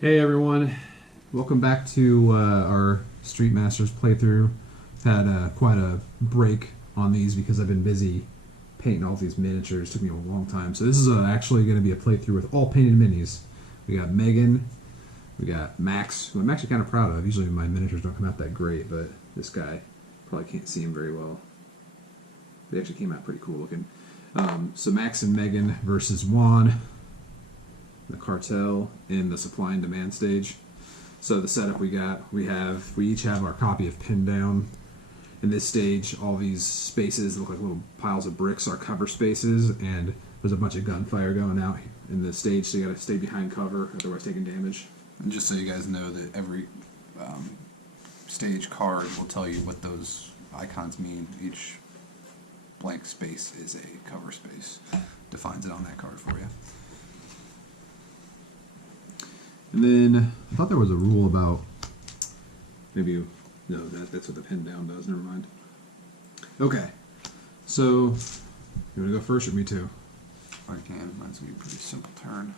Hey everyone, welcome back to our Street Masters playthrough. I've had quite a break on these because I've been busy painting all these miniatures. It took me a long time. So this is actually going to be a playthrough with all painted minis. We got Megan, we got Max, who I'm actually kind of proud of. Usually my miniatures don't come out that great, but this guy, probably can't see him very well. They actually came out pretty cool looking. So Max and Megan versus Juan, the Cartel, in the supply and demand stage. So the setup we each have our copy of Pinned Down. In this stage, all these spaces look like little piles of bricks are cover spaces, and there's a bunch of gunfire going out in the stage, so you gotta stay behind cover, otherwise taking damage. And just so you guys know that every stage card will tell you what those icons mean. Each blank space is a cover space. Defines it on that card for you. And then I thought there was a rule about that's what the Pinned Down does. Never mind. Okay, so you want to go first or me too? I can. Mine's gonna be a pretty simple turn.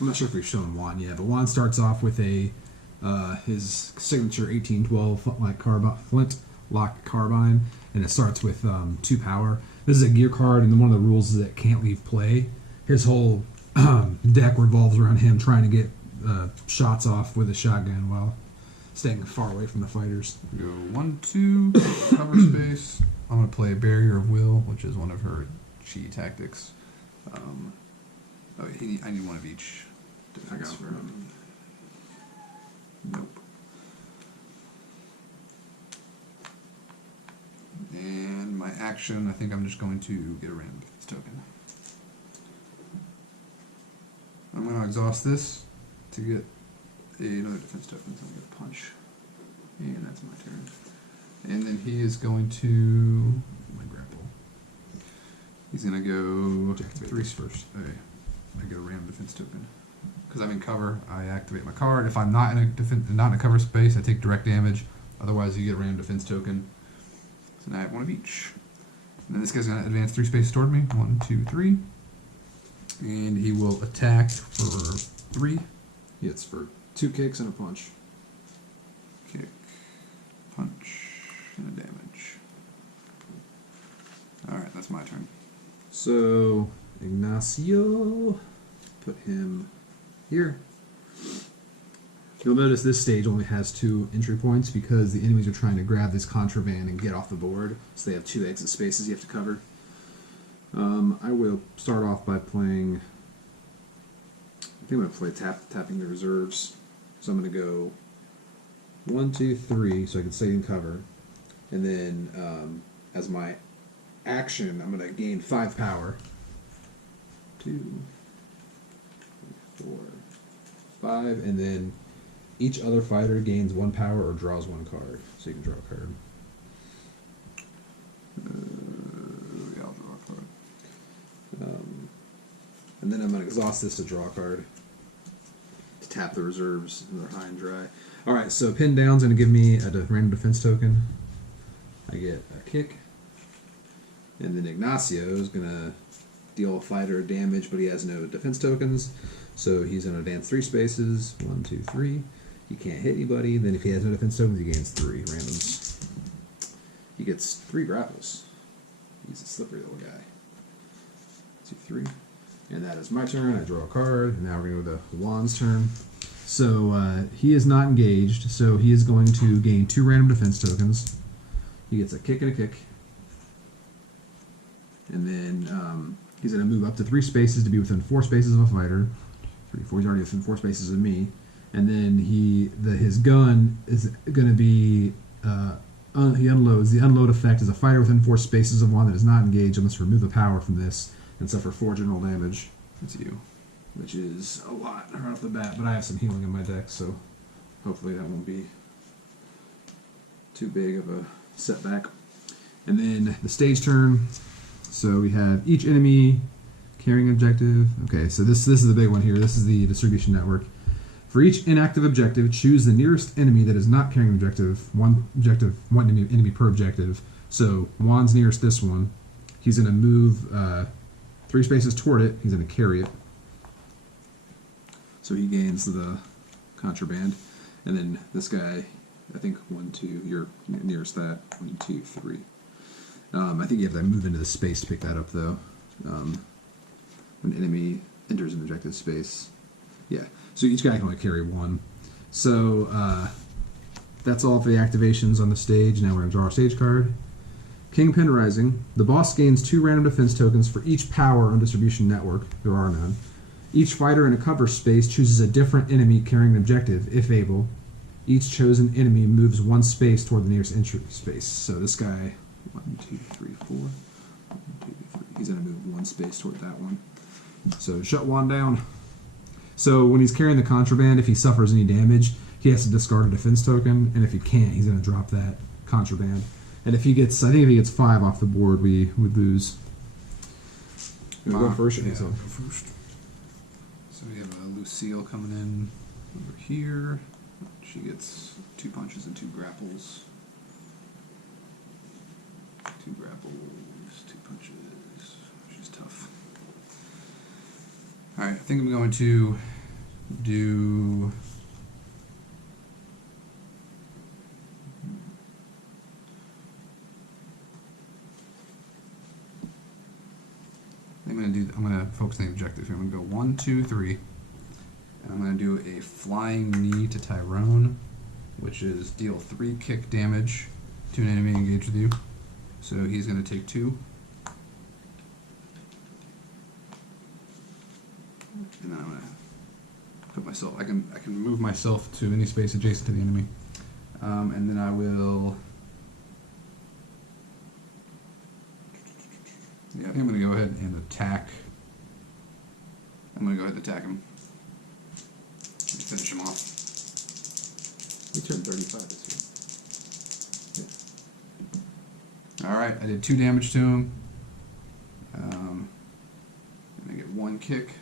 I'm not sure if we've shown Juan yet, but Juan starts off with his signature 1812 flintlock carbine, and it starts with 2 power. This is a gear card, and one of the rules is that it can't leave play. His whole deck revolves around him trying to get shots off with a shotgun while staying far away from the fighters. Go 1, 2, cover space. I'm gonna play Barrier of Will, which is one of her cheat tactics. I need one of each. I got for him. Nope. And my action, I think I'm just going to get a random defense token. I'm going to exhaust this to get another defense token, so I'm going to punch. And that's my turn. And then he is going to... my grapple. He's going to go 3 first. Okay. I get a random defense token. Because I'm in cover, I activate my card. If I'm not in a cover space, I take direct damage. Otherwise, you get a random defense token. So now I have one of each. And then this guy's going to advance 3 spaces toward me. 1, 2, 3. And he will attack for 3. He hits for 2 kicks and a punch. Kick, punch, and a damage. Alright, that's my turn. So, Ignacio, put him here. You'll notice this stage only has 2 entry points because the enemies are trying to grab this contraband and get off the board, so they have 2 exit spaces you have to cover. I will start off by playing... I think I'm going to play tapping the reserves. So I'm going to go 1, 2, 3, so I can stay in cover. And then, as my action, I'm going to gain 5 power. 2, 4, 5, and then each other fighter gains 1 power or draws 1 card. So you can draw a card. Yeah, I'll draw a card. And then I'm going to exhaust this to draw a card. To tap the reserves, and they're high and dry. Alright, so Pinned Down's going to give me a random defense token. I get a kick. And then Ignacio is going to deal a fighter damage, but he has no defense tokens. So he's going to advance 3 spaces. 1, 2, 3. He can't hit anybody. Then if he has no defense tokens, he gains 3 randoms. He gets 3 grapples. He's a slippery little guy. 2, 3. And that is my turn. I draw a card. And now we're going to go to Juan's turn. So he is not engaged, so he is going to gain 2 random defense tokens. He gets a kick and a kick. And then he's going to move up to 3 spaces to be within 4 spaces of a fighter. 3, 4. He's already within 4 spaces of me. And then his gun is going to be... he unloads. The unload effect is a fighter within 4 spaces of one that is not engaged. I must remove the power from this and suffer 4 general damage. That's you. Which is a lot right off the bat, but I have some healing in my deck, so hopefully that won't be too big of a setback. And then the stage turn. So we have each enemy carrying objective. Okay, so this is the big one here. This is the distribution network. For each inactive objective, choose the nearest enemy that is not carrying an objective. One enemy per objective. So Juan's nearest this one. He's going to move 3 spaces toward it. He's going to carry it. So he gains the contraband. And then this guy, I think 1, 2, you're nearest that. 1, 2, 3. I think you have to move into the space to pick that up, though. When enemy enters an objective space. Yeah, so each guy can only carry 1. So that's all for the activations on the stage. Now we're going to draw our stage card. Kingpin Rising. The boss gains 2 random defense tokens for each power on distribution network. There are none. Each fighter in a cover space chooses a different enemy carrying an objective, if able. Each chosen enemy moves 1 space toward the nearest entry space. So this guy, 1, 2, 3, 4. 1, 2, 3. He's going to move 1 space toward that one. So shut Juan down. So when he's carrying the contraband, if he suffers any damage, he has to discard a defense token, and if he can't, he's going to drop that contraband. And if he gets, I think if he gets 5 off the board, we would lose. You wanna go first? Yeah, go first. So we have Lucille coming in over here. She gets 2 punches and 2 grapples. 2 grapples, 2 punches. She's tough. Alright, I think I'm going to do... I'm gonna focus on the objective here. I'm gonna go 1, 2, 3. And I'm gonna do a flying knee to Tyrone, which is deal 3 kick damage to an enemy engaged with you. So he's gonna take 2. And then I'm gonna put myself, I can move myself to any space adjacent to the enemy. And then I will, yeah, I think I'm gonna go ahead and attack. I'm gonna go ahead and attack him. Just finish him off. We turned 35 this year. Yeah. Alright, I did 2 damage to him. And I get 1 kick.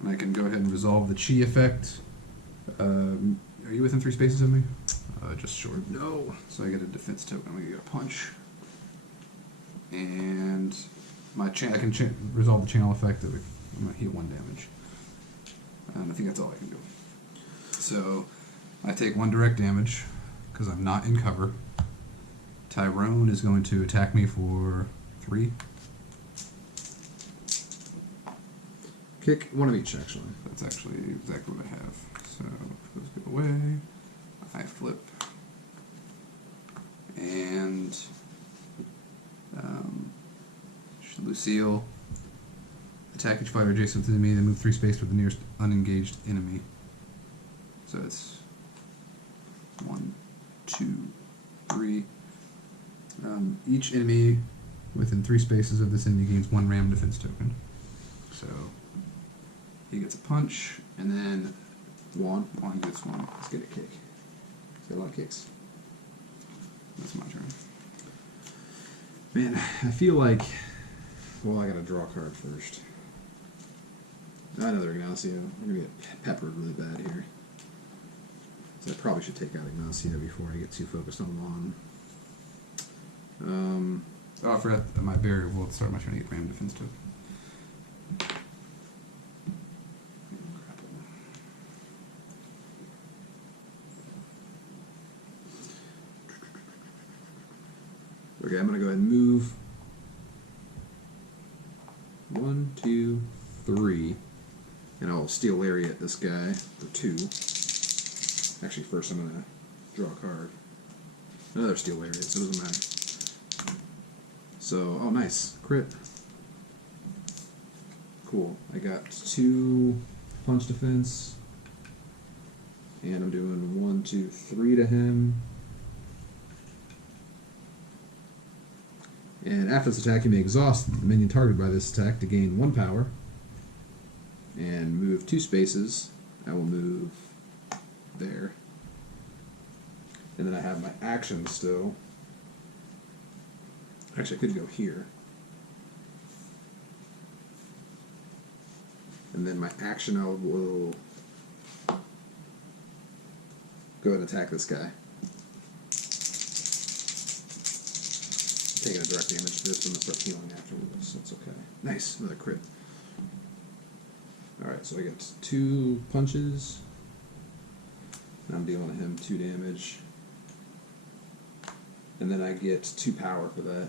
And I can go ahead and resolve the chi effect. Are you within 3 spaces of me? Just short. No. So I get a defense token. I'm gonna get a punch. And my I can resolve the channel effect. I'm gonna heal 1 damage. And I think that's all I can do. So I take 1 direct damage because I'm not in cover. Tyrone is going to attack me for 3. Kick 1 of each, actually. That's actually exactly what I have. So those go away. I flip. And Lucille, attack each fighter adjacent to me, then move 3 spaces with the nearest unengaged enemy. So it's 1, 2, 3. Each enemy within 3 spaces of this enemy gains 1 random defense token. So he gets a punch, and then Juan gets 1. Let's get a kick. He's got a lot of kicks. That's my turn. Man, I feel like... Well, I gotta draw a card first. Another Ignacio. I'm gonna get peppered really bad here. So I probably should take out Ignacio before I get too focused on Juan. Oh, I forgot that my barrier will start my turn to get random defense token. Okay, I'm gonna go ahead and move 1, 2, 3, and I'll Steel Lariat this guy for 2. Actually, first I'm gonna draw a card. Another Steel Lariat, so it doesn't matter. So, oh nice, crit. Cool. I got 2 punch defense, and I'm doing 1, 2, 3 to him. And after this attack, you may exhaust the minion targeted by this attack to gain 1 power. And move 2 spaces. I will move there. And then I have my action still. Actually, I could go here. And then my action, I will go ahead and attack this guy. taking a direct damage to this, I'm going to start healing afterwards. That's okay. Nice, another crit. Alright, so I get 2 punches. And I'm dealing him 2 damage. And then I get 2 power for that.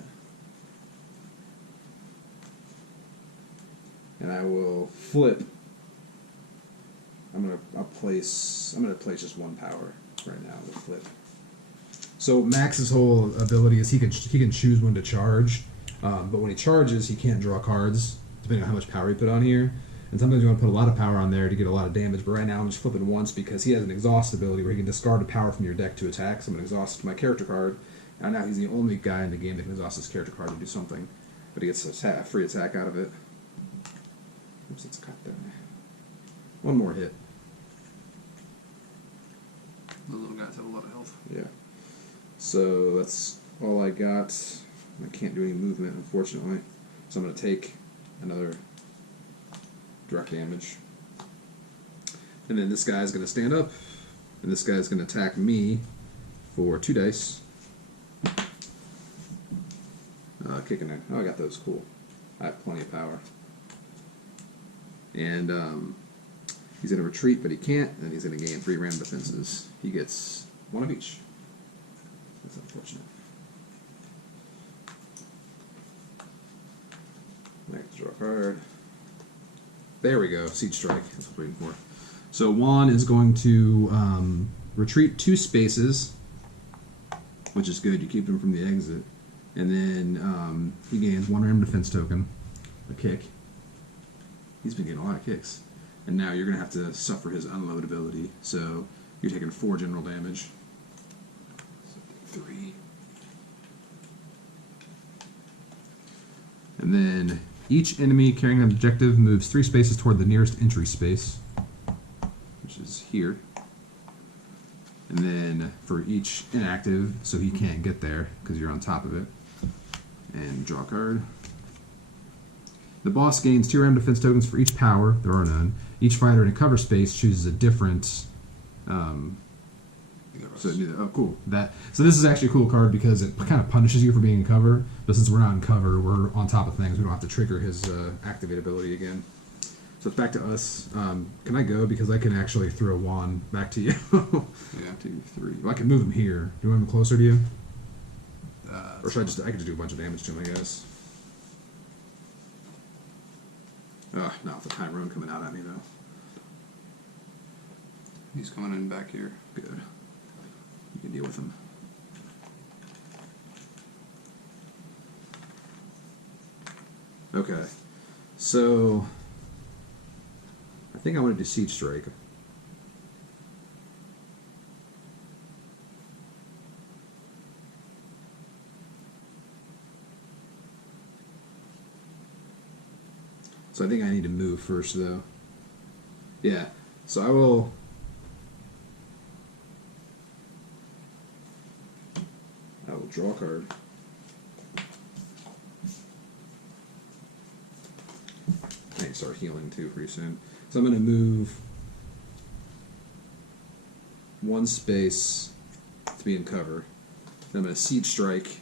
And I will flip. I'm gonna place just 1 power right now with flip. So Max's whole ability is he can choose when to charge, but when he charges, he can't draw cards depending on how much power he put on here. And sometimes you want to put a lot of power on there to get a lot of damage. But right now I'm just flipping once because he has an exhaust ability where he can discard a power from your deck to attack. So I'm gonna exhaust my character card. And now he's the only guy in the game that can exhaust his character card to do something, but he gets a free attack out of it. Oops, it's cut there. 1 more hit. The little guys have a lot of health. Yeah. So that's all I got. I can't do any movement, unfortunately. So I'm going to take another direct damage. And then this guy's going to stand up, and this guy's going to attack me for 2 dice. Kicking it. Oh, I got those. Cool. I have plenty of power. And he's going to retreat, but he can't, and he's going to gain 3 random defenses. He gets 1 of each. That's unfortunate. I have to draw a card. There we go. Siege Strike. That's what I'm waiting for. So Juan is going to retreat 2 spaces, which is good. You keep him from the exit. And then he gains 1 random defense token, a kick. He's been getting a lot of kicks. And now you're going to have to suffer his unload ability. So you're taking 4 general damage. 3. And then each enemy carrying an objective moves 3 spaces toward the nearest entry space, which is here. And then for each inactive, so he can't get there because you're on top of it. And draw a card. The boss gains 2 random defense tokens for each power. There are none. Each fighter in a cover space chooses a different. Oh, cool. So this is actually a cool card because it kind of punishes you for being in cover. But since we're not in cover, we're on top of things. We don't have to trigger his activate ability again. So it's back to us. Can I go? Because I can actually throw Juan back to you. Yeah. 2, 3. Well, I can move him here. Do you want him closer to you? Or should I could just do a bunch of damage to him, I guess. Ugh, not the Tyrone coming out at me, though. He's coming in back here. Good. You can deal with him. Okay. So I think I want to do Siege Strike. So I think I need to move first, though. Yeah. So I will draw a card. I need to start healing too pretty soon. So I'm going to move 1 space to be in cover. Then I'm going to Siege Strike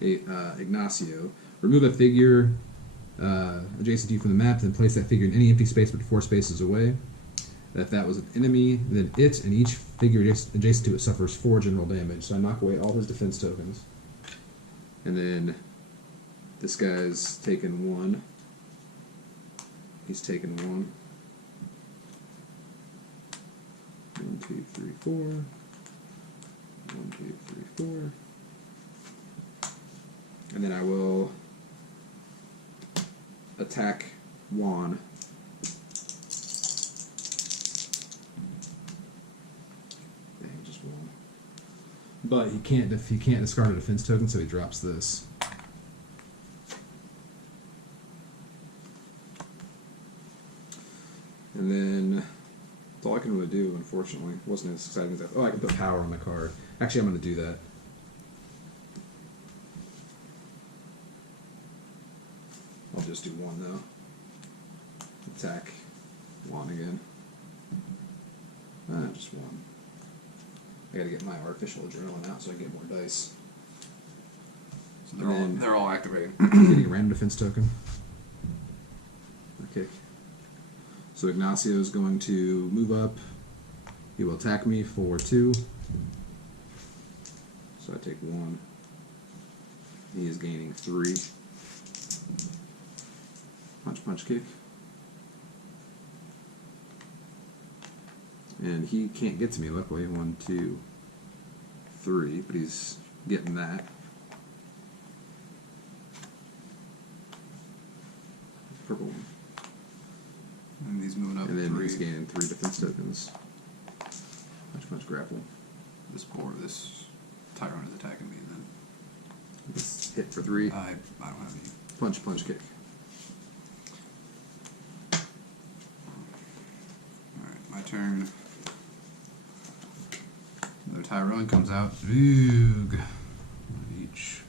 Ignacio. Remove a figure adjacent to you from the map, then place that figure in any empty space but 4 spaces away. If that was an enemy, then it and each figure adjacent to it suffers 4 general damage. So I knock away all his defense tokens. And then this guy's taken 1. He's taken 1. 1, 2, 3, 4. 1, 2, 3, 4. And then I will attack Juan. But he can't discard a defense token, so he drops this. And then that's all I can really do, unfortunately. It wasn't as exciting as that. Oh, I can put power on my card. Actually, I'm going to do that. I'll just do 1 though. Attack Juan again. Just 1. I gotta get my artificial adrenaline out so I can get more dice. So they're all activating. Getting a random defense token. Okay. So Ignacio is going to move up. He will attack me for 2. So I take 1. He is gaining 3. Punch, punch, kick. And he can't get to me, luckily. 1, 2, 3, but he's getting that. Purple one. And he's moving up. And then 3. he's gaining 3 defense tokens. Punch, punch, grapple. This Tyrone is attacking me then. Let's hit for 3. I don't have any. Punch, punch, kick. Alright, my turn. Another Tyrone comes out. Oog. One each.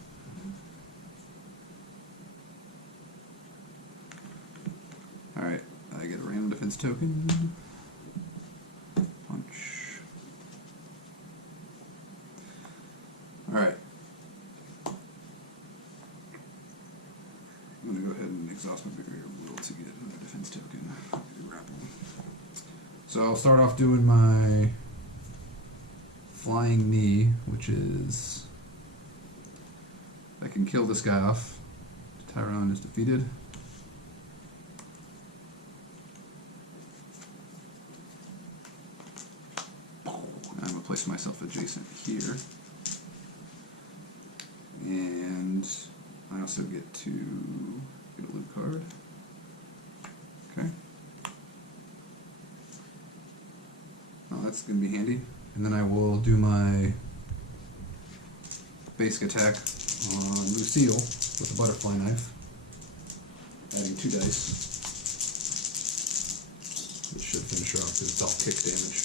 Alright, I get a random defense token. Punch. Alright. I'm going to go ahead and exhaust my barrier will to get another defense token. Grapple. So I'll start off doing my flying knee, which is I can kill this guy off. Tyrone is defeated. I'm going to place myself adjacent here. And I also get to get a loot card. Okay. Oh, that's going to be handy. And then I will do my basic attack on Lucille with the butterfly knife, adding 2 dice. This should finish her off because it's all kick damage.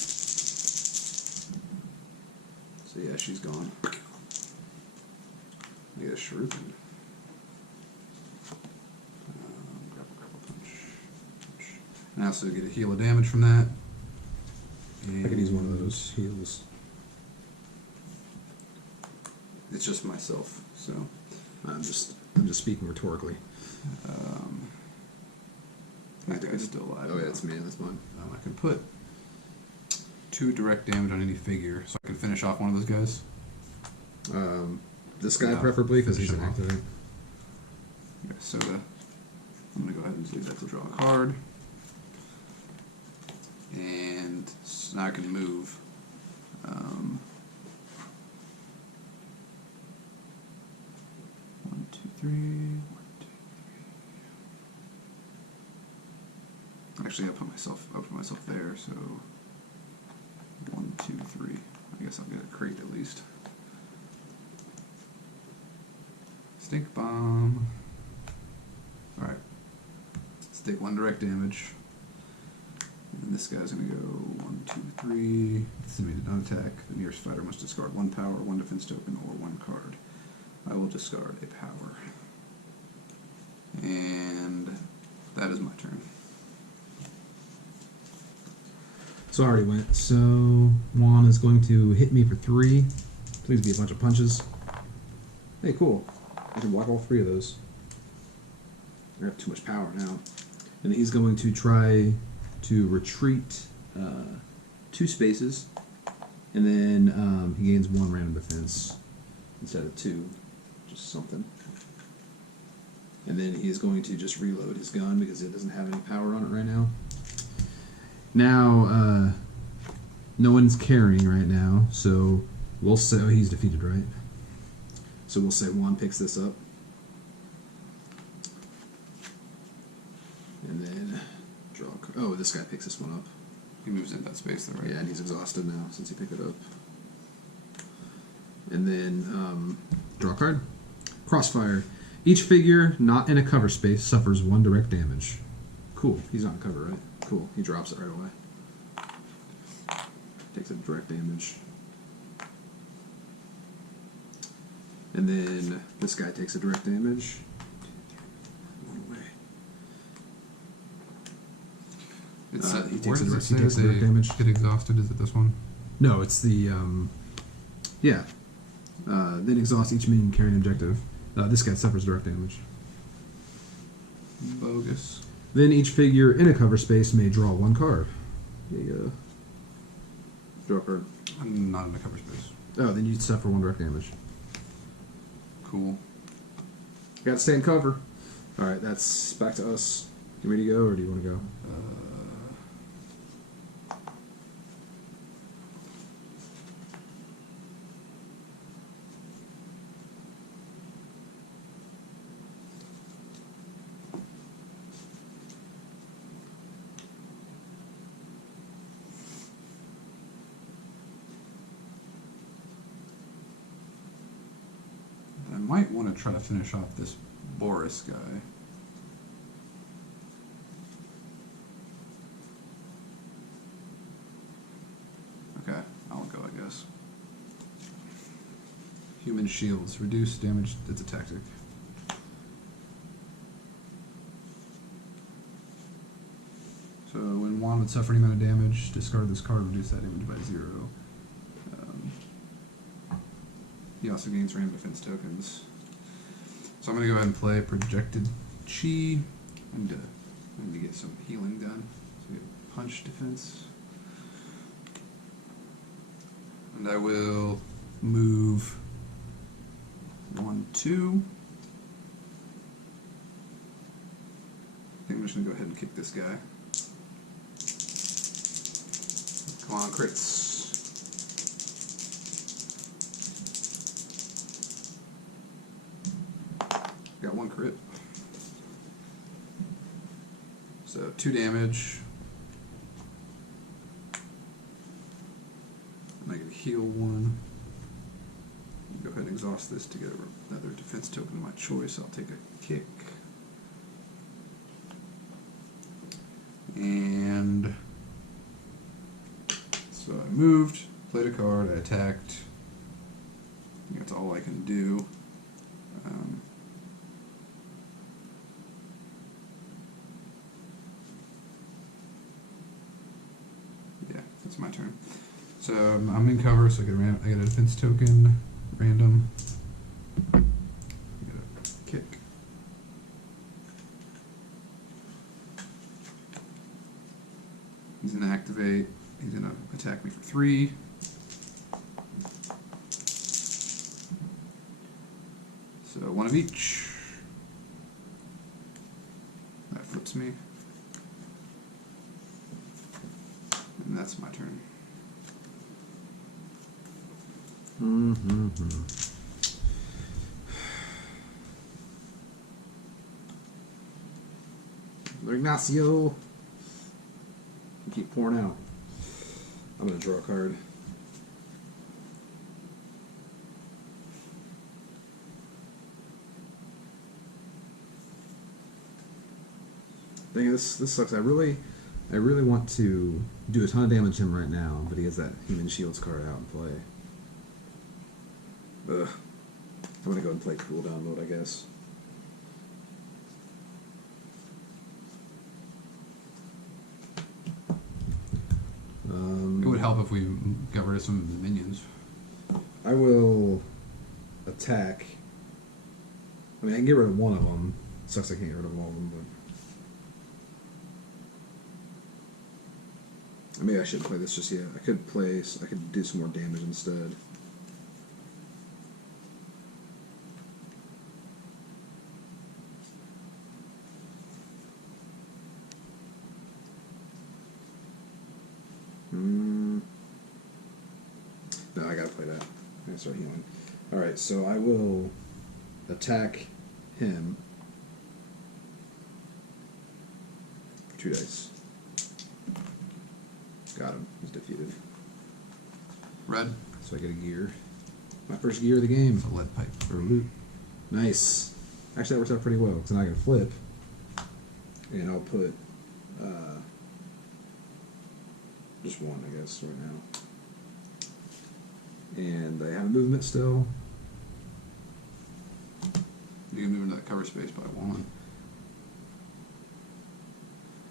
So yeah, she's gone. I get a shuriken. Grapple, punch. And I also get a heal of damage from that. I could use one of those heals. It's just myself, so I'm just speaking rhetorically. that guy's still alive. Oh yeah, that's me. That's mine. I can put 2 direct damage on any figure, so I can finish off one of those guys. This guy No, preferably because he's finish an him off. activate. Okay, soda. I'm gonna go ahead and use that to draw a card. And now I can move. 1, 2, 3. 1, 2, 3. Actually, I'll put myself there. So 1, 2, 3. I guess I'll get a crate at least. Stink bomb. All right. Let's take 1 direct damage. And this guy's going to go 1, 2, 3. Assuming did not attack, the nearest fighter must discard 1 power, 1 defense token, or 1 card. I will discard a power. And that is my turn. So I already went. So Juan is going to hit me for 3. Please be a bunch of punches. Hey, cool. I can block all 3 of those. I have too much power now. And he's going to try to retreat 2 spaces, and then he gains 1 random defense instead of 2, just something. And then he's going to just reload his gun because it doesn't have any power on it right now. Now, no one's carrying right now, so we'll say he's defeated, right? So we'll say Juan picks this up. And then draw a card. Oh, this guy picks this one up. He moves in that space there, right? Yeah, and he's exhausted now since he picked it up. And then draw a card. Crossfire. Each figure not in a cover space suffers 1 direct damage. Cool. He's not in cover, right? Cool. He drops it right away. Takes a direct damage. And then this guy takes a direct damage. It's he where takes a does it direct, say he takes a direct they damage. get exhausted? Is it this one? No, it's the, yeah. Then exhaust each minion carrying objective. This guy suffers direct damage. Bogus. Then each figure in a cover space may draw 1 card. There you go. Draw a card. I'm not in a cover space. Oh, then you suffer 1 direct damage. Cool. Got to stay in cover. All right, that's back to us. You ready to go, or do you want to go? I might want to try to finish off this Boris guy. Okay, I'll go, I guess. Human shields. Reduce damage. It's a tactic. So when Juan would suffer any amount of damage, discard this card, reduce that damage by 0. He also gains random defense tokens. So I'm going to go ahead and play Projected Chi. I need to get some healing done. So we get punch defense. And I will move 1, 2. I think I'm just going to go ahead and kick this guy. Come on, crits. Got 1 crit. So 2 damage. And I can heal 1. Go ahead and exhaust this to get another defense token of my choice. I'll take a kick. And so I moved, played a card, I attacked. I think that's all I can do. Yeah, that's my turn. So I'm in cover, so I get a defense token, random. I get a kick. He's gonna activate. He's gonna attack me for 3. So 1 of each. That flips me. And that's my turn. Ignacio. Keep pouring out. I'm going to draw a card. Dang, this sucks. I really want to do a ton of damage to him right now, but he has that Human Shields card out in play. Ugh. I'm going to go and play cooldown mode, I guess. It would help if we got rid of some of the minions. I will attack. I mean, I can get rid of 1 of them. Sucks I can't get rid of all of them, but maybe I shouldn't play this just yet. I could do some more damage instead. No, I gotta play that. I gotta start healing. Alright, so I will attack him for 2 dice. Got him. He's defeated. Red. So I get a gear. My first gear of the game. It's a lead pipe. Or loot. Nice. Actually, that works out pretty well, because then I can flip. And I'll put just 1, I guess, right now. And I have movement still. You can move into that cover space by 1.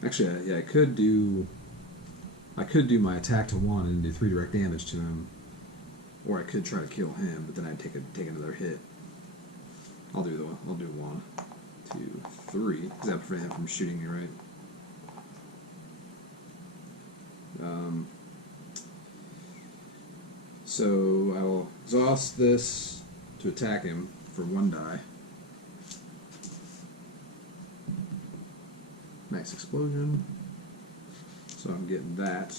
Actually, yeah, I could do my attack to 1 and do 3 direct damage to him, or I could try to kill him, but then I'd take another hit. I'll do one, 2, 3. Is that prevent him from shooting me, right? So I will exhaust this to attack him for 1 die. Max explosion. So I'm getting that.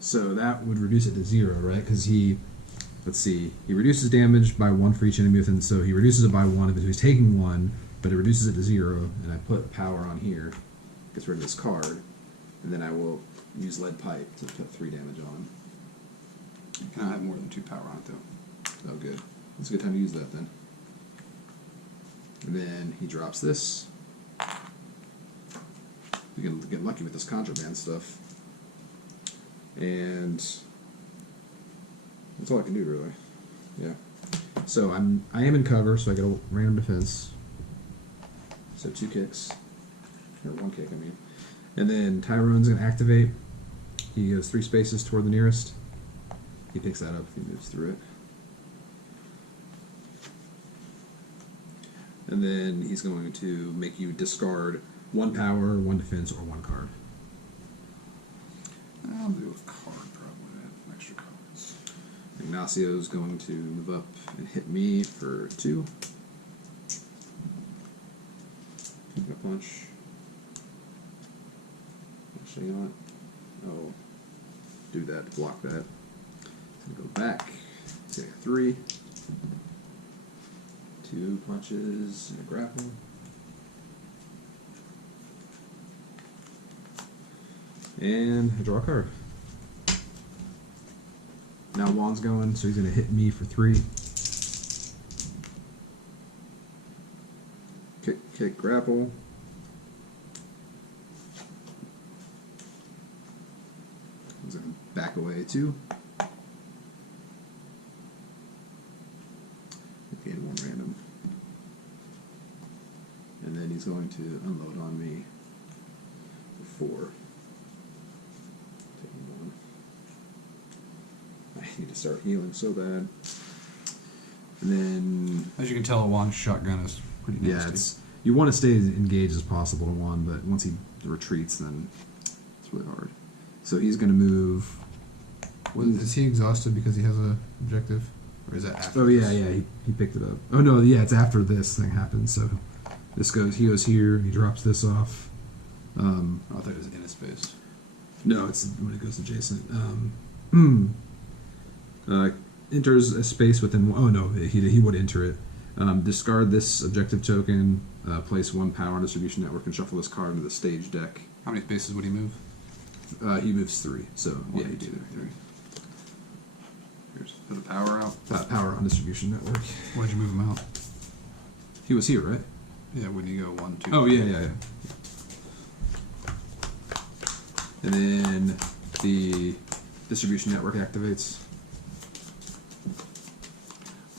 So that would reduce it to 0, right? Because he, let's see, he reduces damage by 1 for each enemy within. So he reduces it by 1 if he's taking 1, but it reduces it to 0. And I put power on here, gets rid of this card, and then I will use lead pipe to put 3 damage on. You cannot have more than 2 power on it, though. Oh, good. It's a good time to use that then. And then he drops this. We can get lucky with this contraband stuff. And that's all I can do, really. Yeah. So I am in cover, so I get a random defense. So 2 kicks. Or 1 kick, I mean. And then Tyrone's going to activate. He goes 3 spaces toward the nearest. He picks that up if he moves through it. And then he's going to make you discard 1 power, 1 defense, or 1 card. I'll do a card, probably. Extra cards. Ignacio's going to move up and hit me for 2. Take a punch. Actually, you know what? I'll do that to block that. He's going to go back. Take a 3. 2 punches and a grapple. And I draw a card. Now Juan's going, so he's going to hit me for 3. Kick, grapple. He's going to back away 2. Gain 1 random. And then he's going to unload on me for 4. I need to start healing so bad. And then, as you can tell, Juan's shotgun is pretty nasty. Yeah, it's you want to stay as engaged as possible to Juan, but once he retreats, then it's really hard. So he's going to move. Is he exhausted because he has a objective, or is that after? Oh yeah, he picked it up. Oh no, yeah, it's after this thing happens. So he goes here. He drops this off. I thought it was in a space. No, it's when it goes adjacent. Enters a space within. Oh no, he would enter it. Discard this objective token. Place 1 power on distribution network and shuffle this card into the stage deck. How many spaces would he move? He moves 3. So 1, 2, 3. Here's put the power out. Power on distribution network. Why'd you move him out? He was here, right? Yeah, when you go 1, 2. Oh yeah. And then the distribution network activates.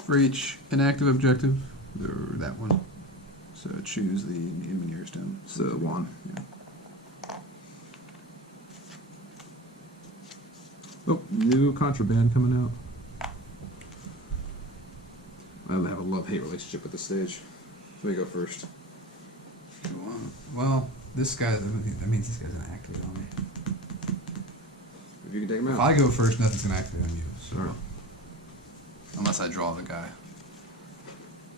For each inactive objective, or that one. So choose the enemy nearest him. So Juan. Yeah. Oh, new contraband coming out. I have a love-hate relationship with this stage. Let me go first. Well, this guy, that means this guy's going to activate on me. If you can take him out. If I go first, nothing's going to activate on you. So. Alright. Unless I draw the guy.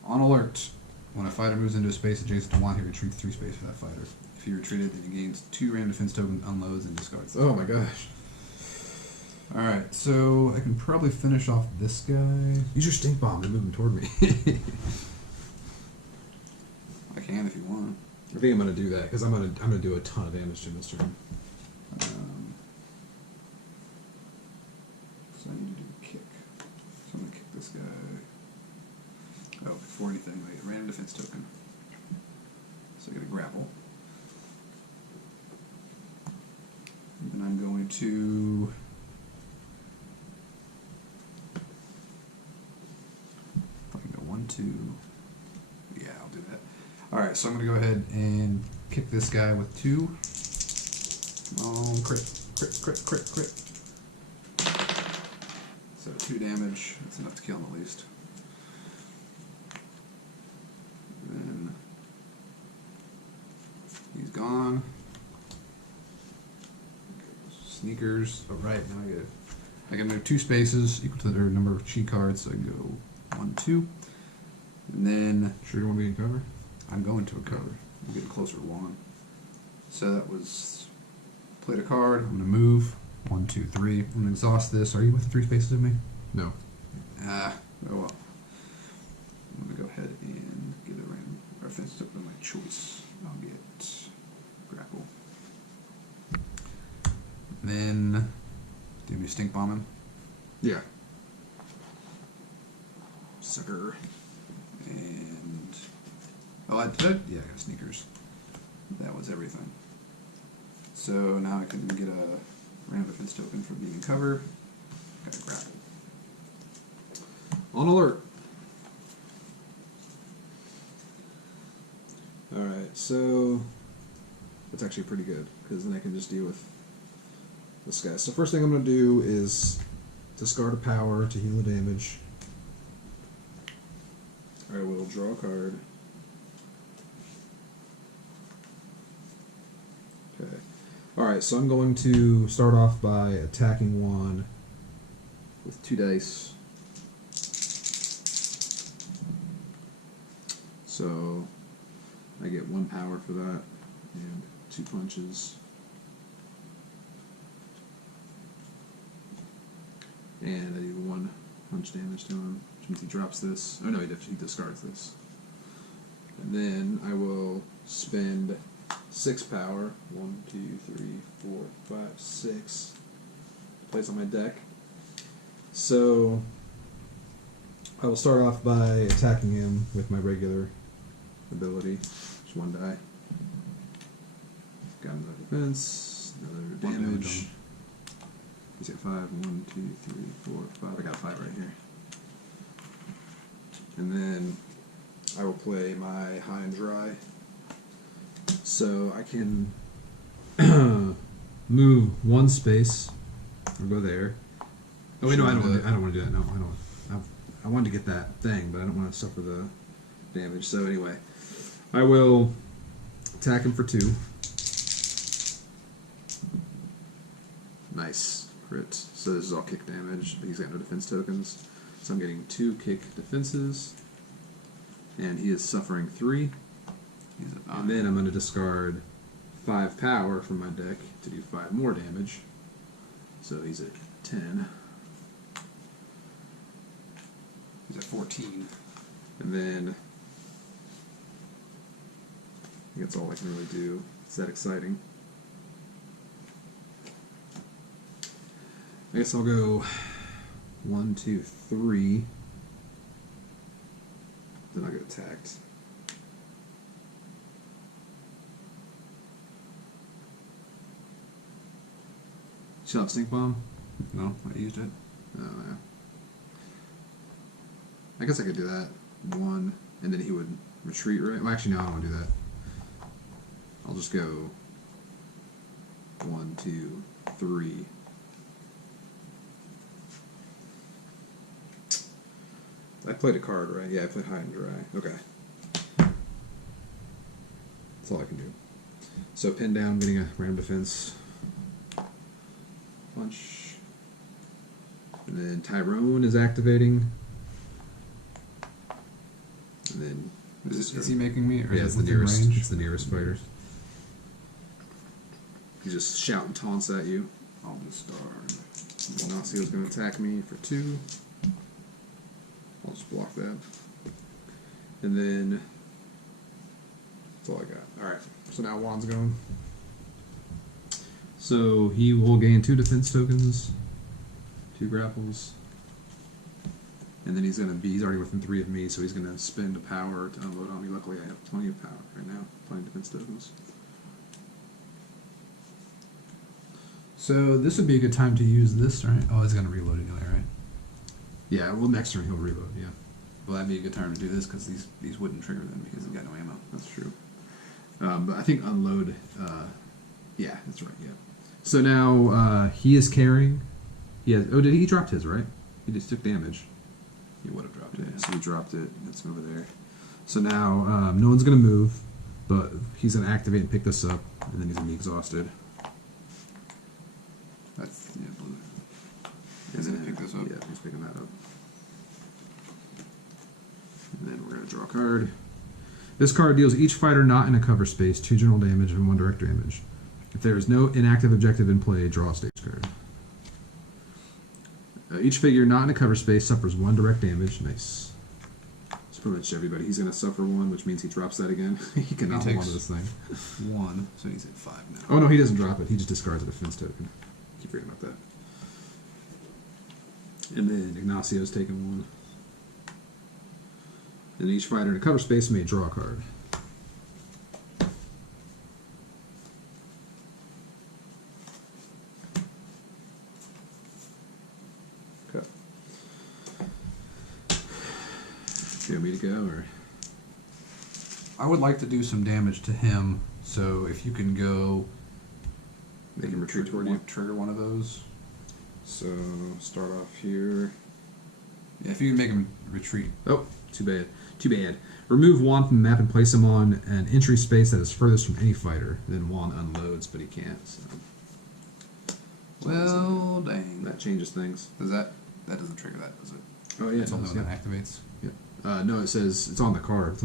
On alert. When a fighter moves into a space adjacent to Juan, he retreats 3 spaces for that fighter. If he retreated, then he gains 2 random defense tokens, unloads, and discards them. Oh my gosh. Alright, so I can probably finish off this guy. Use your stink bomb. They're moving toward me. I can if you want. I think I'm gonna do that because I'm gonna do a ton of damage to him this turn. So I need to do a kick. So I'm gonna kick this guy. Oh, before anything, I get a random defense token. So I get a grapple. And I'm going to if I can go 1, 2. Yeah, I'll do that. Alright, so I'm gonna go ahead and kick this guy with 2. Come on, crit. So 2 damage. That's enough to kill him at least. gone. Sneakers. Oh, right, now I can move 2 spaces equal to their number of cheat cards. So I can go 1, 2. And then. Sure you want me to cover? I'm going to a cover. I'm getting closer to Juan. So that was. Played a card. I'm going to move. 1, 2, 3. I'm going to exhaust this. Are you with 3 spaces of me? No. Oh well. I'm going to go ahead and get a random offense token of my choice. I'll get grapple. Then, do me stink bomb him. Yeah. Sucker. And I did. Yeah, I got sneakers. That was everything. So now I can get a random defense token for being in cover. Got a grapple. On alert. Alright, so that's actually pretty good, because then I can just deal with this guy. So first thing I'm going to do is discard a power to heal the damage. I will draw a card. Okay. Alright, so I'm going to start off by attacking Juan with 2 dice. So I get 1 power for that and 2 punches. And I do 1 punch damage to him, which means he drops this. Oh no, he discards this. And then I will spend 6 power. 1, 2, 3, 4, 5, 6. Place on my deck. So I will start off by attacking him with my regular ability. Just 1 die. Got another defense, another damage. He's at 5. 1, 2, 3, 4, 5. I got 5 right here. And then I will play my high and dry. So I can move 1 space or go there. Oh wait, no, I don't want to do that. No, I don't. I wanted to get that thing, but I don't want to suffer the damage. So anyway, I will attack him for 2. Nice crit. So this is all kick damage, but he's got no defense tokens. So I'm getting 2 kick defenses, and he is suffering 3. He's at 9. And then I'm going to discard 5 power from my deck to do 5 more damage. So he's at 10. He's at 14. And then I think that's all I can really do. It's that exciting. I guess I'll go 1, 2, 3. Then I'll get attacked. Still have stink bomb? No, I used it. Oh, yeah. I guess I could do that. 1, and then he would retreat, right? Well, actually, no, I don't want to do that. I'll just go 1, 2, 3. I played a card, right? Yeah, I played high and dry. Okay. That's all I can do. So pin down, getting a random defense. Punch. And then Tyrone is activating. And then Is he making me? Or yeah, is it's it the within nearest. range? It's the nearest fighter. He's just shouting taunts at you. I'll discard. Ignacio's going to attack me for 2. I'll just block that. And then that's all I got. Alright, so now Juan's going. So he will gain 2 defense tokens, 2 grapples. And then he's already within 3 of me, so he's going to spend a power to unload on me. Luckily I have plenty of power right now, plenty of defense tokens. So this would be a good time to use this, right? Oh, he's going to reload anyway, right? Yeah, well next turn he'll reload, yeah. Well, that'd be a good time to do this because these wouldn't trigger then because he's got no ammo. That's true. But I think unload, yeah, that's right, yeah. So now he is carrying. He dropped his, right? He just took damage. He would have dropped it. So he dropped it. Let's go over there. So now no one's going to move. but he's going to activate and pick this up, and then he's going to be exhausted. That's blue. Is it pick this up? Yeah, he's picking that up. And then we're going to draw a card. This card deals each fighter not in a cover space 2 general damage and 1 direct damage. If there is no inactive objective in play, draw a stage card. Each figure not in a cover space suffers 1 direct damage. Nice. That's pretty much everybody. He's going to suffer 1, which means he drops that again. He cannot hold on to this thing. 1, so he's at 5 now. Oh no, he doesn't drop it. He just discards a defense token. Keep forgetting about that. And then Ignacio's taking 1. And each fighter in a cover space may draw a card. Okay. Do you want me to go, or? I would like to do some damage to him, so if you can go... Make him retreat toward you. Trigger one of those. So, start off here. Yeah, if you can make him retreat. Oh, too bad. Too bad. Remove Juan from the map and place him on an entry space that is furthest from any fighter. Then Juan unloads, but he can't. So. Well, dang. That changes things. Does that doesn't trigger that, does it? Oh yeah, it's only when that activates. Yeah. No, it says it's on the card. It's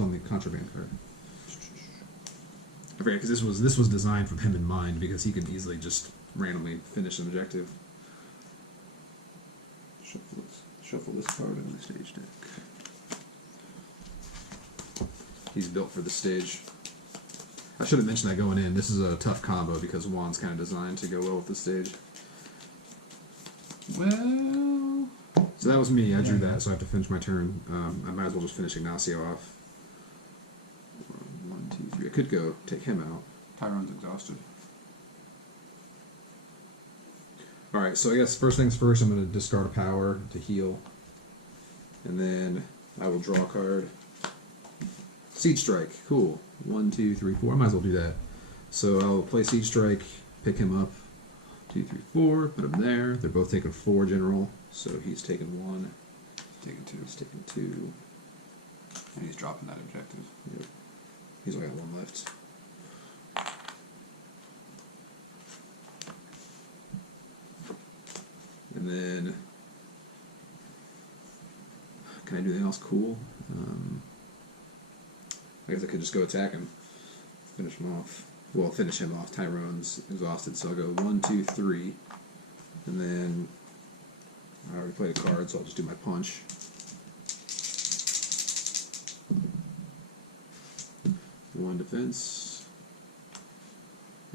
on the contraband card. I forget because this was designed with him in mind because he can easily just randomly finish an objective. Shuffle this card in the stage deck. He's built for the stage. I should have mentioned that going in. This is a tough combo because Juan's kind of designed to go well with the stage. Well... So that was me. I drew that, so I have to finish my turn. I might as well just finish Ignacio off. 1, 2, 3. I could go take him out. Tyrone's exhausted. Alright, so I guess first things first, I'm going to discard a power to heal. And then I will draw a card. Siege Strike. Cool. 1, 2, 3, 4. I might as well do that. So I'll play Siege Strike, pick him up. 2, 3, 4. Put him there. They're both taking 4 general. So he's taking 1. Taking 2. He's taking 2. And he's dropping that objective. Yep. He's only got 1 left. And then, can I do anything else cool? I guess I could just go attack him, finish him off. Well, finish him off. Tyrone's exhausted, so I'll go 1, 2, 3, and then I already played a card, so I'll just do my punch. One defense,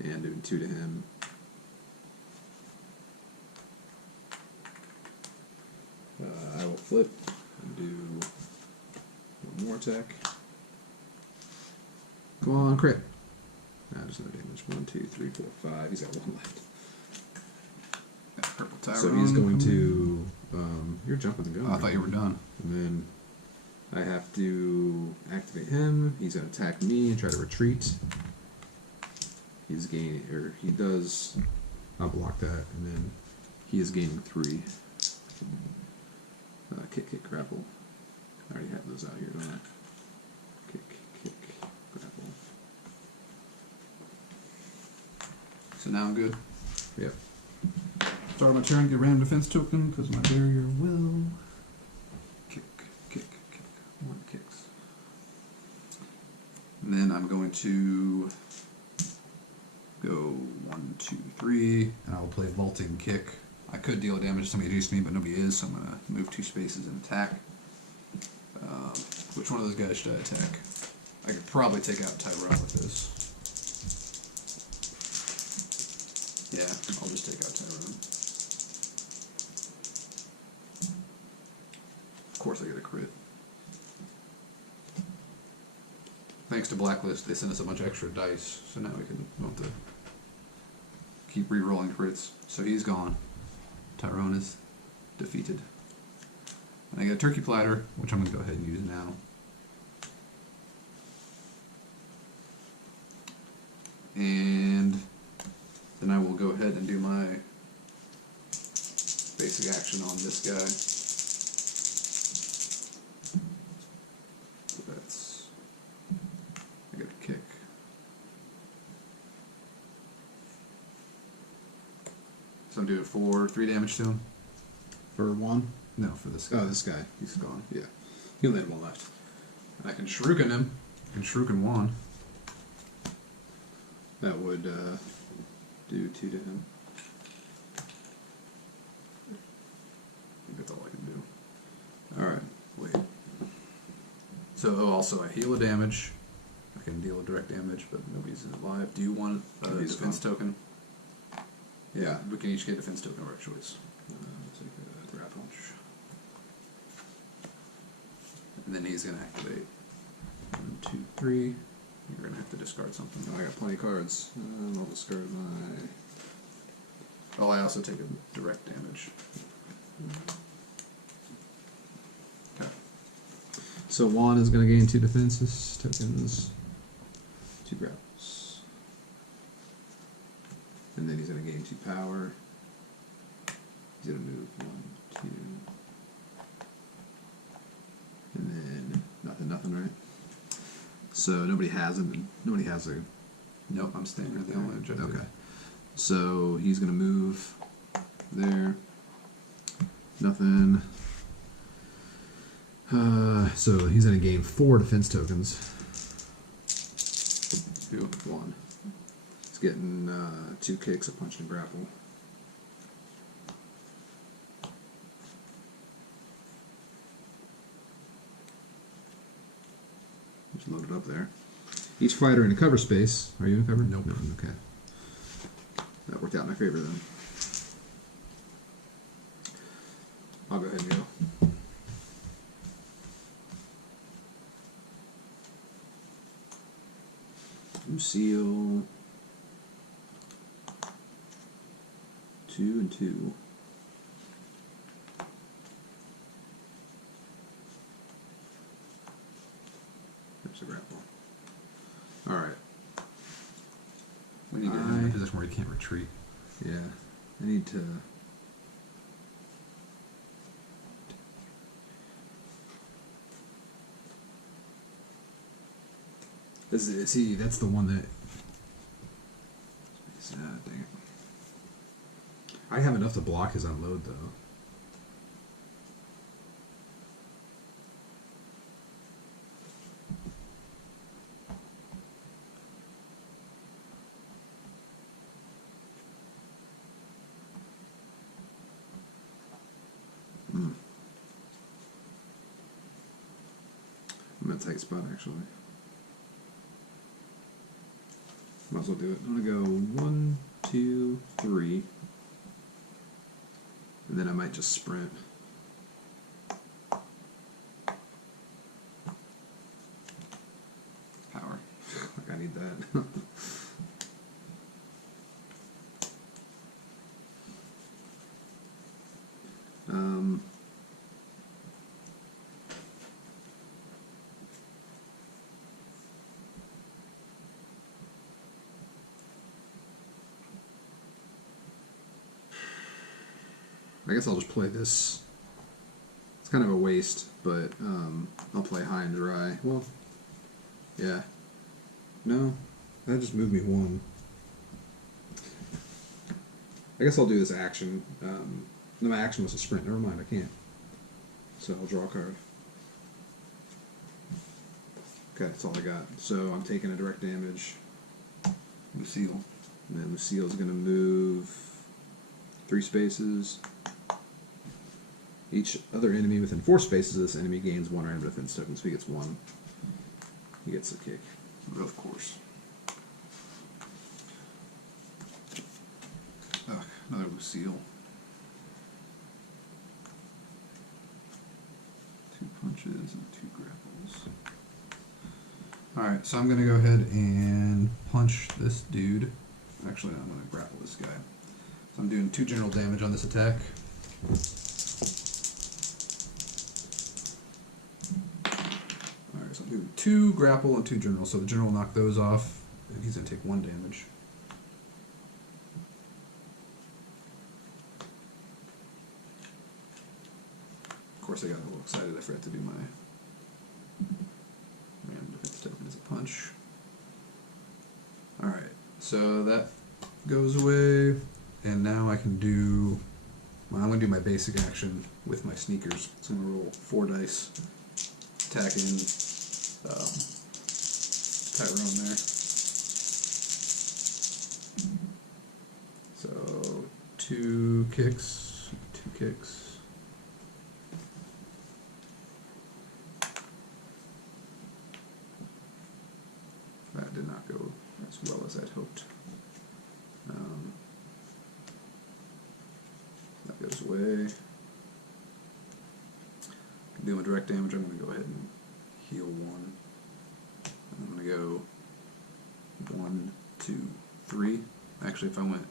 and doing 2 to him. I will flip and do 1 more attack. Come on, crit. Just no damage. 1, 2, 3, 4, 5. He's got 1 left. Got purple Tyrone. So he's going to. You're jumping the gun. Oh, I thought you were done. And then I have to activate him. He's going to attack me and try to retreat. He's gaining, or he does. I'll block that, and then he is gaining 3. Kick, grapple. I already have those out here, don't I? Kick, grapple. So now I'm good. Yep. Start my turn, get a random defense token because my barrier will. Kick. 1 kicks. And then I'm going to go 1, 2, 3, and I will play vaulting kick. I could deal damage to somebody against me, but nobody is, so I'm going to move 2 spaces and attack. Which one of those guys should I attack? I could probably take out Tyrone with this. Yeah, I'll just take out Tyrone. Of course I get a crit. Thanks to Blacklist, they sent us a bunch of extra dice, so now we don't have to keep re-rolling crits. So he's gone. Tyrone is defeated. And I get a turkey platter, which I'm going to go ahead and use now. And then I will go ahead and do my basic action on this guy. So that's... I got a So I'm doing 3 damage to him. For Juan? No, for this guy. Oh, this guy. He's gone. Yeah. He only had one left. And I can shuriken him. I can shuriken Juan. That would do 2 to him. I think that's all I can do. Alright. Wait. So also I heal a damage. I can deal a direct damage, but nobody's alive. Do you want a He's defense gone. token? Yeah. We can each get a defense token of our choice. Take a grapple. And then he's going to activate. 1, 2, 3. You're going to have to discard something. I got plenty of cards. I'll discard my... Oh, I also take a direct damage. Okay. So Juan is going to gain 2 defenses tokens. 2 grapples. And then he's going to gain 2 power. He's going to move 1, 2. And then nothing, right? So nobody has him. Nobody has a... Nope, I'm staying at the only objective. Okay. So he's going to move there. Nothing. So he's going to gain 4 defense tokens. 2. 1. He's getting 2 kicks, a punch, and a grapple. Just load it up there. Each fighter in a cover space. Are you in cover? Nope. No, okay. That worked out in my favor then. I'll go ahead and go. Lucille. 2 and 2. There's a grapple. Alright. We need to get him in a position where he can't retreat. Yeah. I need to... See, that's the one that... dang it. I have enough to block his unload, though. I'm in a tight spot, actually. Might as well do it. I'm gonna go 1, 2, 3. And then I might just sprint. Power. Like, I need that. I guess I'll just play this. It's kind of a waste, but I'll play high and dry. Well, yeah. No, that just moved me 1. I guess I'll do this action. No, my action was a sprint. Never mind, I can't. So I'll draw a card. Okay, that's all I got. So I'm taking a direct damage. Lucille. And then Lucille's going to move 3 spaces. Each other enemy within 4 spaces of this enemy gains 1 random defense token, so he gets 1. He gets a kick. Of course. Ugh, another Lucille. 2 punches and 2 grapples. Alright, so I'm going to go ahead and punch this dude. Actually, no, I'm going to grapple this guy. So I'm doing 2 general damage on this attack. Alright, so I'm doing 2 grapple and 2 general. So the general will knock those off, and he's going to take 1 damage. Of course, I got a little excited. I forgot to do my random defense token as a punch. Alright, so that goes away. And now I can do. Well, I'm gonna do my basic action with my sneakers. So I'm gonna roll 4 dice. Tack in Tyrone there. So 2 kicks. That did not go as well as I'd hoped. That goes away. Doing direct damage, I'm going to go ahead and heal 1. I'm going to go 1, 2, 3. Actually, if I went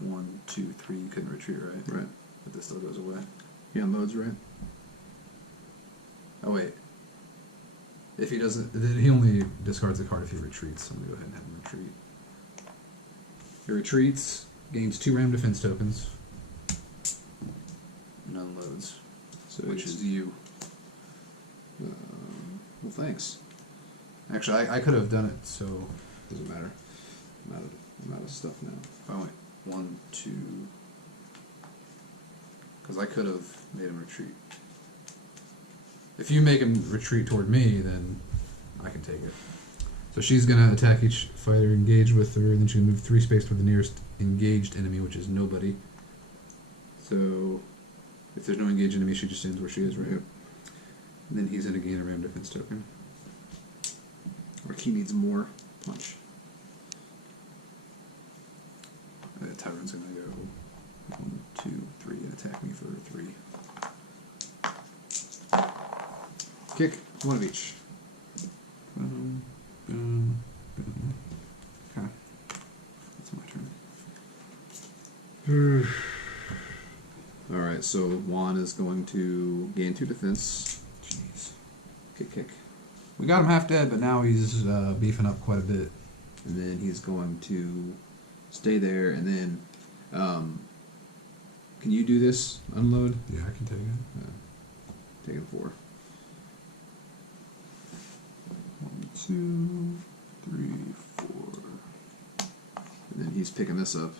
1, 2, 3, you couldn't retreat, right? Right. But this still goes away. He unloads, right? Oh, wait. If he doesn't, then he only discards a card if he retreats. So I'm going to go ahead and have him retreat. He retreats, gains 2 random defense tokens, and unloads. So Which is you. Well, thanks. Actually, I could have done it, so Doesn't matter. I'm out of stuff now. if I went 1, 2, because I could have made him retreat. If you make him retreat toward me, then I can take it. So she's gonna attack each fighter engaged with her, and then she can move 3 spaces toward the nearest engaged enemy, which is nobody. So if there's no engaged enemy, she just stands where she is, right? Yep. And then he's gonna gain a random defense token. Or he needs more punch. Tyrone's gonna go 1, 2, 3 and attack me for 3. Kick, 1 of each. Boom, boom, boom. Okay. That's my turn. Alright, so Juan is going to gain 2 defense. Jeez. Kick. We got him half dead, but now he's beefing up quite a bit. And then he's going to stay there, and then, can you do this? Unload? Yeah, I can take it. Taking 4. 1, 2, 3, 4. And then he's picking this up.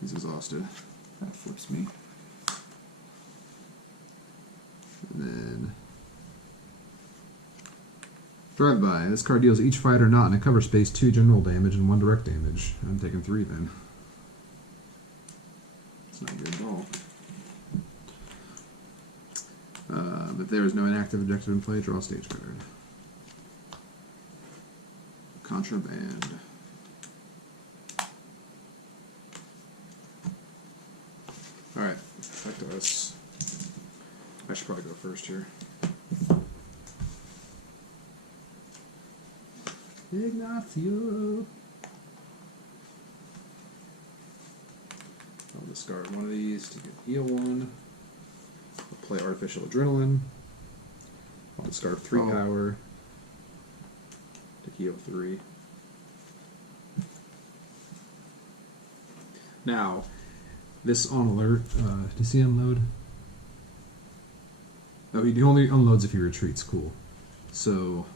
He's exhausted. That flips me. And then drive-by. This card deals each fighter not in a cover space 2 general damage and 1 direct damage. I'm taking 3 then. It's not good at all. But there is no inactive objective in play. Draw a stage card. Contraband. Alright, back to us. I should probably go first here. Ignacio. I'll discard 1 of these to get heal 1. I'll play artificial adrenaline. I'll discard 3 power to heal 3. Now, this on alert. Does he unload? Oh, he only unloads if he retreats. Cool. So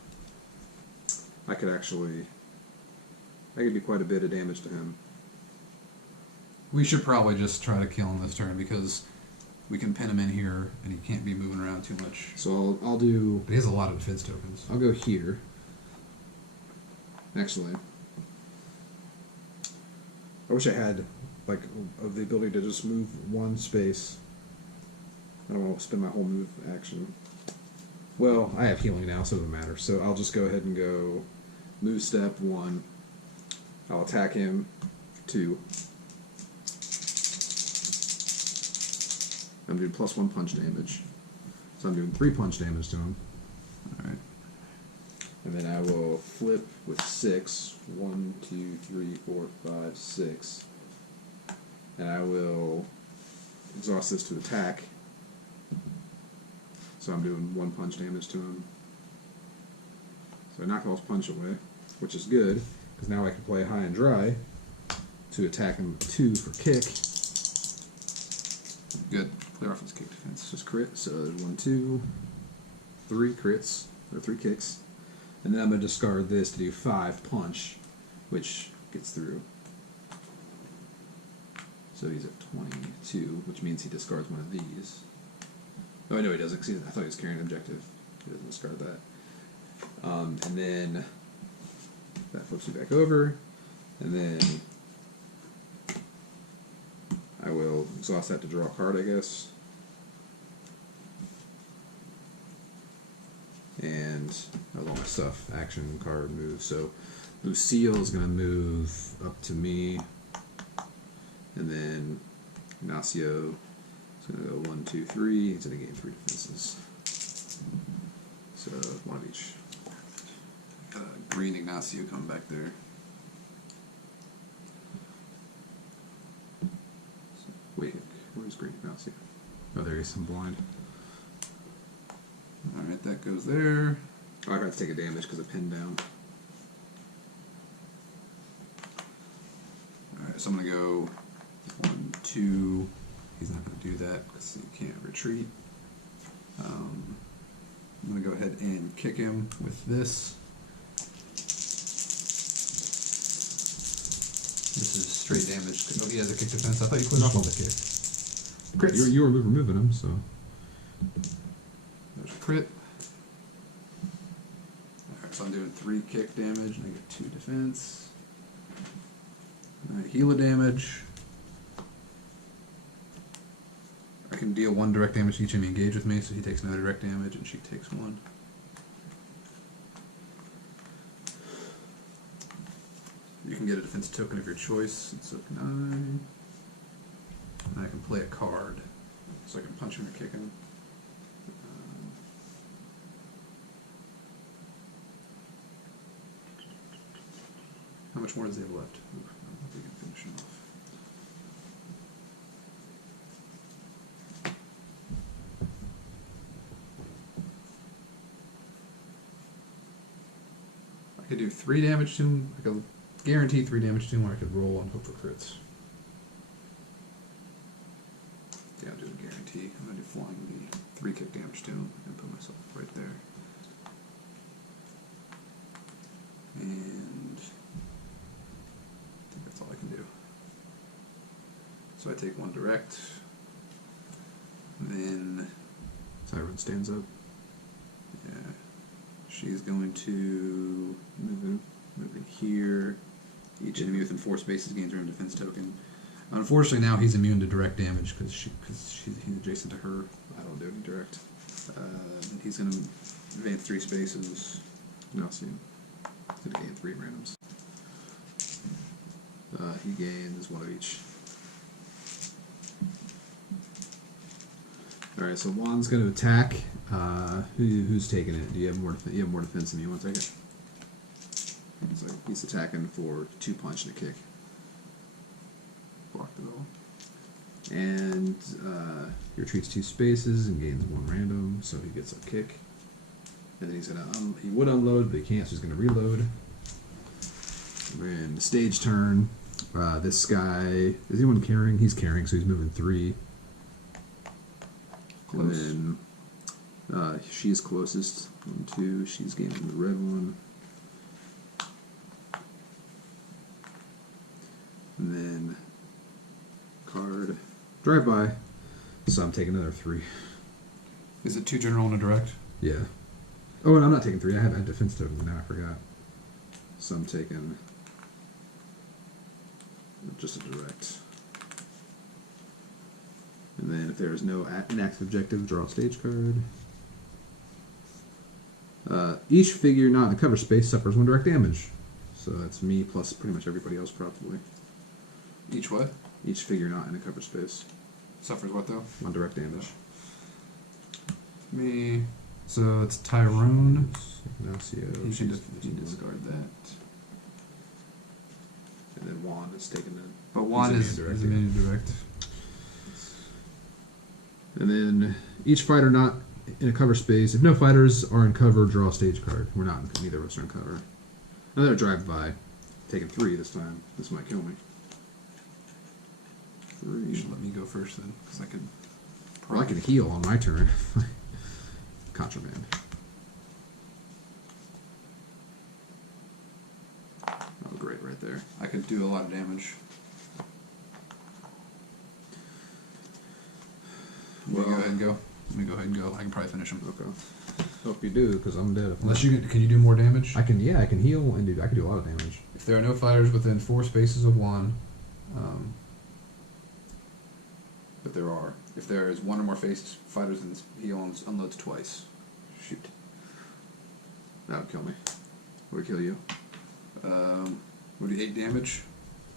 I could be quite a bit of damage to him. We should probably just try to kill him this turn because we can pin him in here and he can't be moving around too much. So I'll do. But he has a lot of defense tokens. I'll go here. Actually, I wish I had like the ability to just move 1 space. I don't want to spend my whole move action. Well, I have healing now, so it doesn't matter. So I'll just go ahead and go move step 1. I'll attack him 2. I'm doing +1 punch damage. So I'm doing 3 punch damage to him. Alright. And then I will flip with 6. 1, 2, 3, 4, 5, 6. And I will exhaust this to attack. So I'm doing 1 punch damage to him. So I knock all his punch away, which is good, because now I can play high and dry to attack him 2 for kick. Good. Clear off his kick defense. Just crit, so there's 1, 2, 3 crits, or 3 kicks. And then I'm going to discard this to do 5 punch, which gets through. So he's at 22, which means he discards one of these. Oh, no, he doesn't. 'Cause I thought he was carrying an objective. He doesn't discard that. And then that flips me back over. And then I will exhaust that to draw a card, I guess. And that was all my stuff. Action, card, move. So Lucille is going to move up to me. And then Ignacio is going to go 1, 2, 3. He's going to gain 3 defenses. So one of each. Green Ignacio coming back there. Wait, where's Green Ignacio? Oh, there he is. I'm blind. Alright, that goes there. Oh, I have to take a damage because I pinned down. Alright, so I'm going to go 1, 2. He's not going to do that because he can't retreat. I'm going to go ahead and kick him with this. This is straight damage. Oh, he has a kick defense. I thought you cleared off all the kick. Crits. You were removing him, so. There's a crit. Alright, so I'm doing 3 kick damage and I get 2 defense. Alright, healer damage. I can deal 1 direct damage to each time you engage with me, so he takes no direct damage and she takes 1. You can get a defense token of your choice. It's like 9. And I can play a card. So I can punch him or kick him. How much more does he have left? Oof, I don't think we can finish him off. I could do 3 damage to him. I could guarantee 3 damage to him, or I could roll and hope for crits. Yeah, I'm doing guarantee. I'm going to do flying the 3 kick damage to him and put myself right there. And I think that's all I can do. So I take 1 direct. Then Siren stands up. yeah, she's going to move in here. Each enemy within 4 spaces gains her own defense token. Unfortunately, now he's immune to direct damage because he's adjacent to her. I don't do any direct. He's going to advance 3 spaces. No, see. He's going to gain 3 randoms. He gains 1 of each. Alright, so Juan's going to attack. Who's taking it? Do you have more? You have more defense than me. You want to take it? He's attacking for 2 punch and a kick. Blocked it all. And he retreats 2 spaces and gains 1 random, so he gets a kick. And then he's gonna he would unload, but he can't, so he's gonna reload. And then stage turn. This guy, is anyone carrying? He's carrying, so he's moving 3. Close. And then she's closest. 1, 2. She's gaining the red one. And then card drive by. So I'm taking another 3. Is it 2 general and a direct? Yeah. Oh, and I'm not taking 3. I have a defense token now. I forgot. So I'm taking just a direct. And then if there is no inactive objective, draw a stage card. Each figure not in the cover space suffers 1 direct damage. So that's me plus pretty much everybody else probably. Each what? Each figure not in a cover space. Suffers what though? 1 direct damage. Me. So it's Tyrone. Ignacio. You should discard that. And then Juan is taking it. But Juan is immune to direct. And then each fighter not in a cover space. If no fighters are in cover, draw a stage card. We're not. Neither of us are in cover. Another drive-by. Taking 3 this time. This might kill me. 3. You should let me go first then, because I could. Well, I can heal on my turn. Contraband. Oh, great, right there. I could do a lot of damage. go ahead and go? Let me go ahead and go. I can probably finish him. Okay. Hope you do, because I'm dead. Unless can you do more damage? I can heal and I can do a lot of damage. If there are no fighters within 4 spaces of Juan, but there are. If there is 1 or more fighters, then he unloads twice. Shoot. That would kill me. Would it kill you? Would do 8 damage?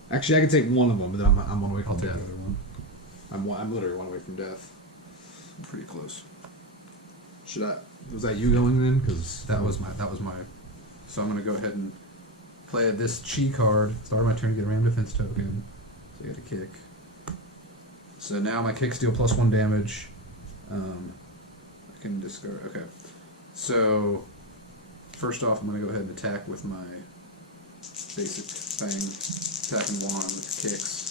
Actually, I could take one of them, but then I'm 1 away from I'll take death. the other one. I'm literally 1 away from death. I'm pretty close. Should I? Was that you going then? Because That was my. So I'm gonna go ahead and play this chi card. Start my turn to get a random defense token. So I get a kick. So now my kicks deal +1 damage. I can discard. Okay. So first off, I'm gonna go ahead and attack with my basic thing, attacking Juan with kicks.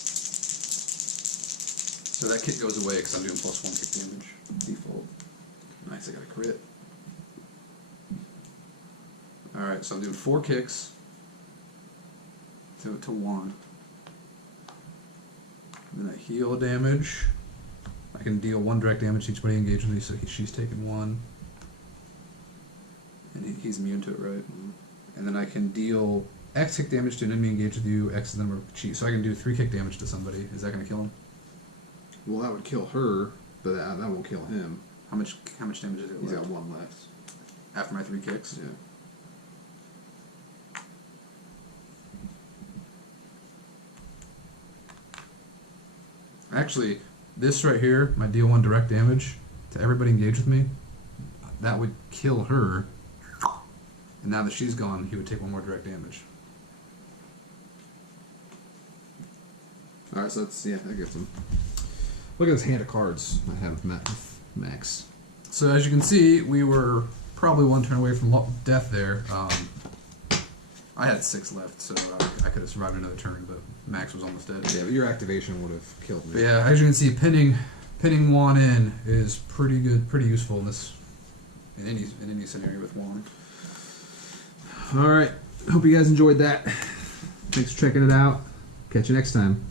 So that kick goes away because I'm doing +1 kick damage default. Nice, I got a crit. Alright, so I'm doing 4 kicks to Juan. And then I heal damage. I can deal 1 direct damage to each buddy engaged with me, so she's taking 1. And he's immune to it, right? And then I can deal X kick damage to an enemy engaged with you, X is the number of cheat. So I can do 3 kick damage to somebody. Is that going to kill him? Well, that would kill her, but that won't kill him. How much damage is it? He's got 1 left. After my 3 kicks? Yeah. Actually, this right here, my deal 1 direct damage to everybody engaged with me, that would kill her. And now that she's gone, he would take 1 more direct damage. Alright, so that gets him. Look at this hand of cards I have with Max. So as you can see, we were probably 1 turn away from death there. I had 6 left, so I could have survived another turn, but Max was almost dead. Yeah, but your activation would have killed me. But yeah, as you can see, pinning Juan in is pretty good, pretty useful in any scenario with Juan. Alright, hope you guys enjoyed that. Thanks for checking it out. Catch you next time.